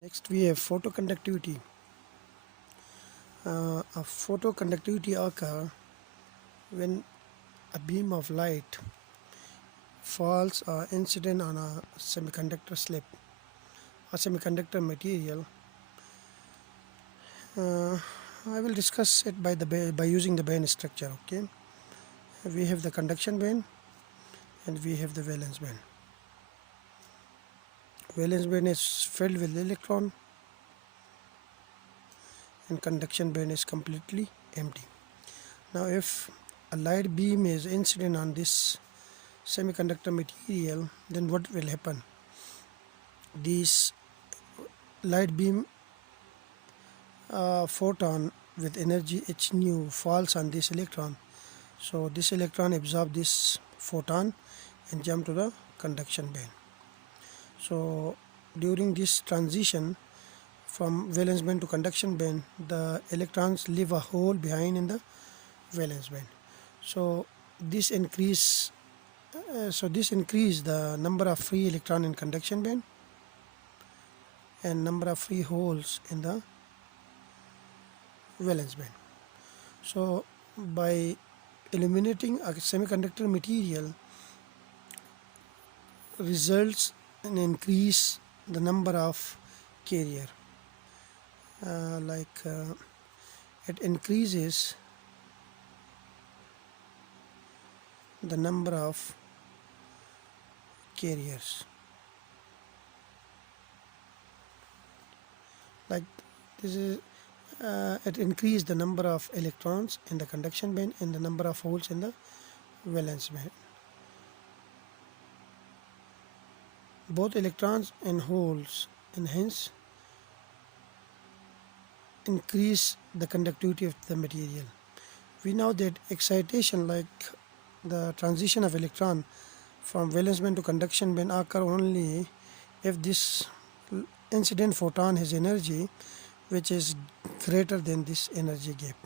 Next we have photoconductivity. A photoconductivity occurs when a beam of light falls or incident on a semiconductor slip, a semiconductor material. I will discuss it by using the band structure. Okay, we have the conduction band and we have the valence band. Valence band is filled with electron and conduction band is completely empty. Now if a light beam is incident on this semiconductor material, then what will happen? This light beam photon with energy h nu falls on this electron. So this electron absorb this photon and jump to the conduction band. So during this transition from valence band to conduction band, the electrons leave a hole behind in the valence band. So this increase the number of free electron in conduction band and number of free holes in the valence band. So by illuminating a semiconductor material results in increase the number of carrier, it increases the number of carriers, like this is it increases the number of electrons in the conduction band and the number of holes in the valence band. Both electrons and holes and hence increase the conductivity of the material. We know that excitation, like the transition of electron from valence band to conduction band, occur only if this incident photon has energy which is greater than this energy gap.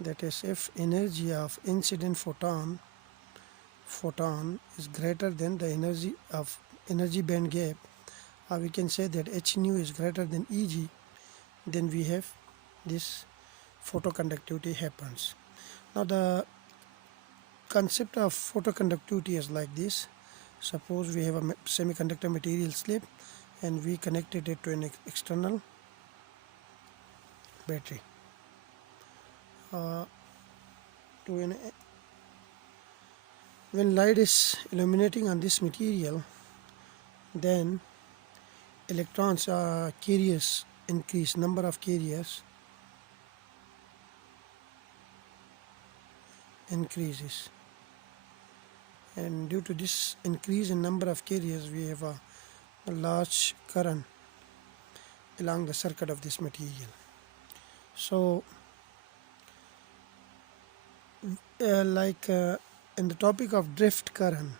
That is, if energy of incident photon is greater than the energy of energy band gap, or we can say that h nu is greater than Eg, then we have this photoconductivity happens. Now the concept of photoconductivity is like this. Suppose we have a semiconductor material slip and we connected it to an external battery. When light is illuminating on this material, then electrons carriers increase, number of carriers increases, and due to this increase in number of carriers we have a large current along the circuit of this material. So in the topic of drift current,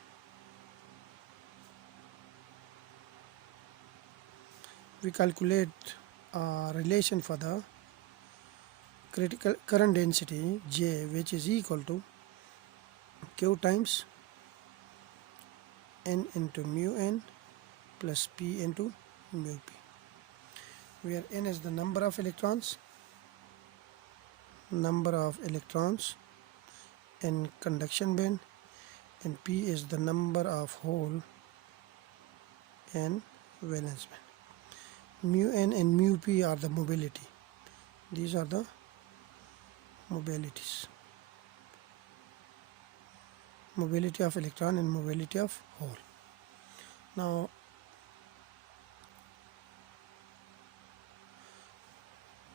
we calculate a relation for the critical current density J, which is equal to Q times N into mu N plus P into mu P, where N is the number of electrons in conduction band and P is the number of hole in valence band. Mu N and mu P are the mobility. These are the mobilities. Mobility of electron and mobility of hole.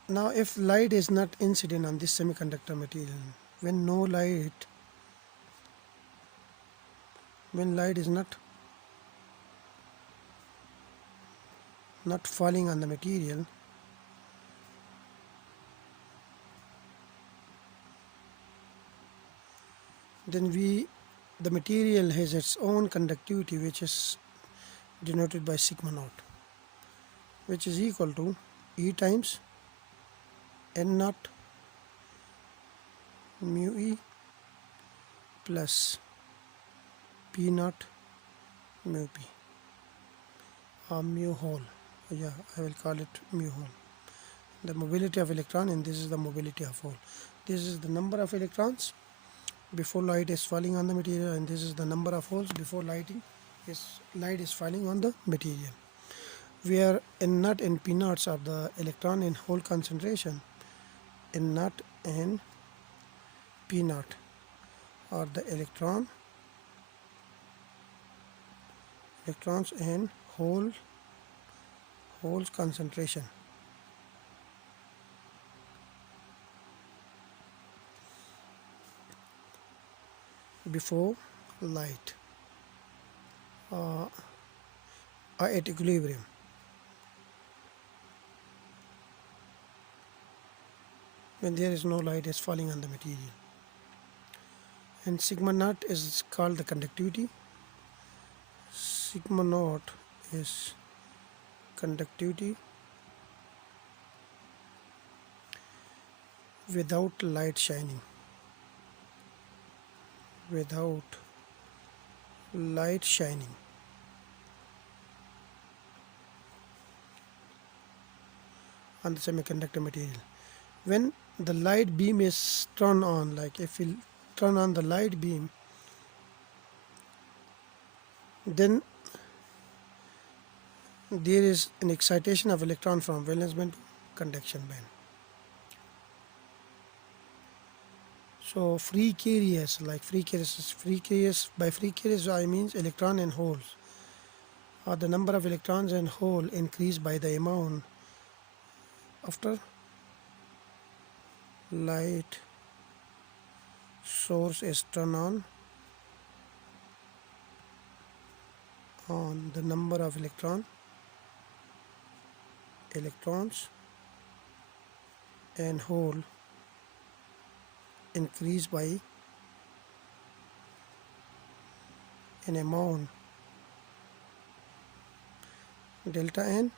Now if light is not incident on this semiconductor material, when light is not falling on the material, then the material has its own conductivity, which is denoted by sigma naught, which is equal to E times N naught mu E plus P naught mu P, or mu hole, yeah, I will call it mu hole. The mobility of electron, and this is the mobility of hole. This is the number of electrons before light is falling on the material, and this is the number of holes before light is falling on the material. Where N naught and P naughts are the electron and hole concentration, N naught and P naught are the electrons and holes concentration before light are at equilibrium. When there is no light is falling on the material. And sigma naught is called the conductivity. Sigma naught is conductivity without light shining. Without light shining. On the semiconductor material. When the light beam is turned on, like if we turn on the light beam, then there is an excitation of electron from valence band to conduction band. So free carriers, like free carriers, by free carriers I means electron and holes, or the number of electrons and hole increase by the amount after light source is turned on the number of electrons and hole increase by an amount delta n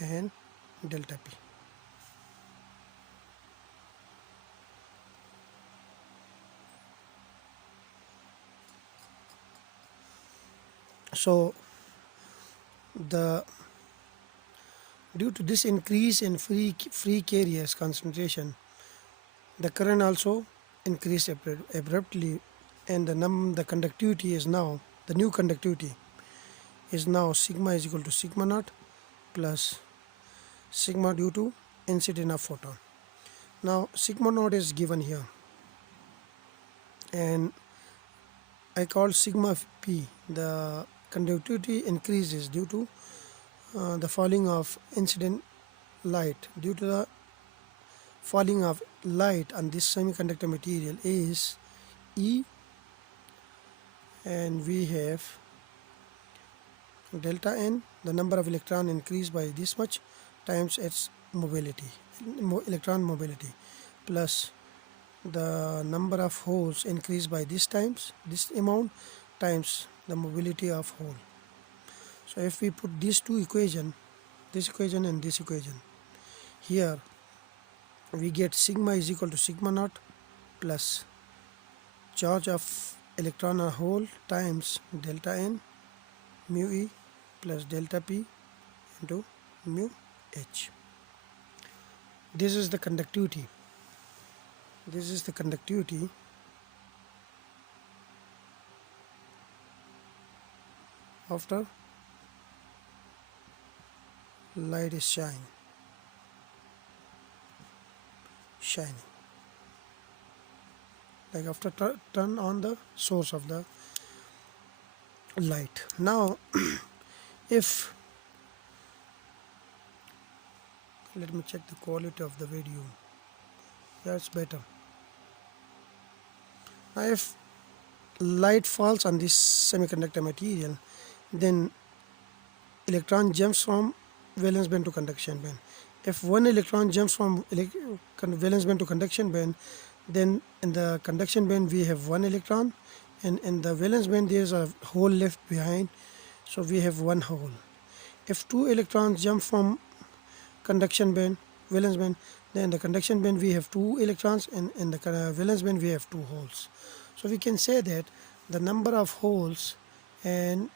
and delta p. So the due to this increase in free carriers concentration, the current also increased abruptly, and the conductivity is now, the new conductivity is now sigma is equal to sigma naught plus sigma due to incident of photon. Now sigma naught is given here, and I call sigma p. The conductivity increases due to the falling of incident light. Due to the falling of light on this semiconductor material is E, and we have delta n, the number of electron increased by this much times its mobility, electron mobility, plus the number of holes increased by this amount times the mobility of hole. So if we put these two equation, this equation and this equation here, we get sigma is equal to sigma naught plus charge of electron or hole times delta n mu e plus delta p into mu h. This is the conductivity. This is the conductivity after light is shining. Like after turn on the source of the light. Now if let me check the quality of the video. That's better. Now if light falls on this semiconductor material, then electron jumps from valence band to conduction band. If one electron jumps from valence band to conduction band, then in the conduction band we have one electron, and in the valence band there is a hole left behind, so we have one hole. If two electrons jump from conduction band, valence band, then in the conduction band we have two electrons, and in the valence band we have two holes. So we can say that the number of holes and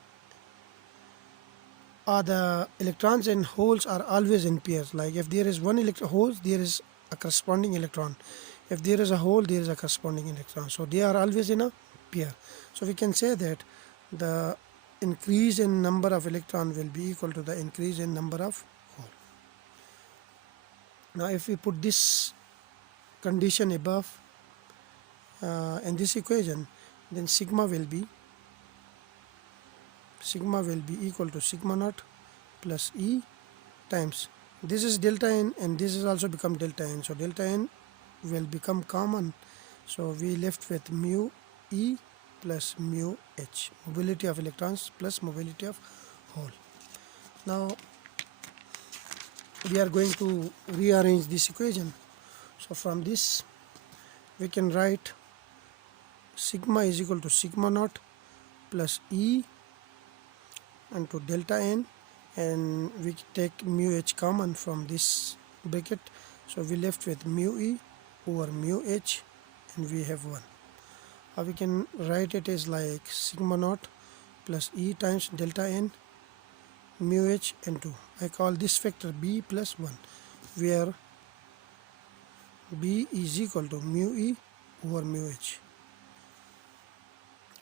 the electrons and holes are always in pairs. Like if there is one hole, there is a corresponding electron. If there is a hole, there is a corresponding electron. So they are always in a pair. So we can say that the increase in number of electron will be equal to the increase in number of hole. Now if we put this condition above in this equation, then sigma will be equal to sigma naught plus E times, this is delta n and this is also become delta n, so delta n will become common, so we left with mu E plus mu H, mobility of electrons plus mobility of hole. Now we are going to rearrange this equation. So from this we can write sigma is equal to sigma naught plus E into delta n, and we take mu h common from this bracket, so we left with mu E over mu H and we have 1. Or we can write it as like sigma naught plus E times delta n mu H into, I call this factor B plus 1, where B is equal to mu E over mu H,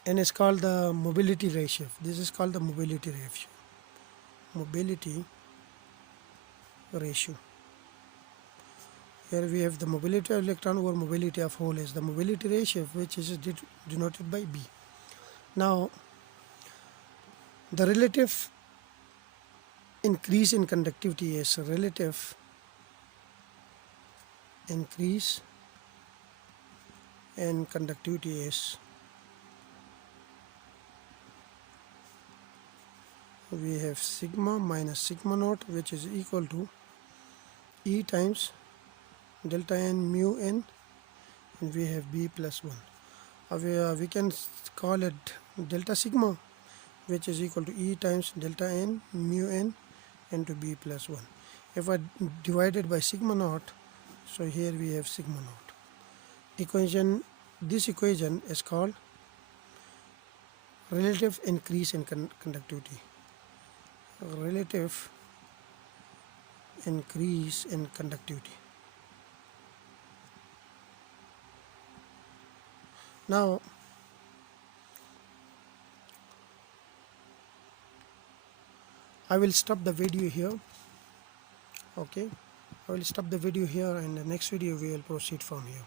and it's called the mobility ratio. This is called the mobility ratio. Here we have the mobility of electron over mobility of hole is the mobility ratio, which is denoted by B. Now the relative increase in conductivity is relative increase in conductivity is, we have sigma minus sigma naught, which is equal to E times delta n mu n, and we have B plus 1. We can call it delta sigma, which is equal to E times delta n mu n into B plus 1. If I divide it by sigma naught, so here we have sigma naught. This equation is called relative increase in conductivity. Relative increase in conductivity. Now I will stop the video here. Okay, I will stop the video here, and the next video we will proceed from here.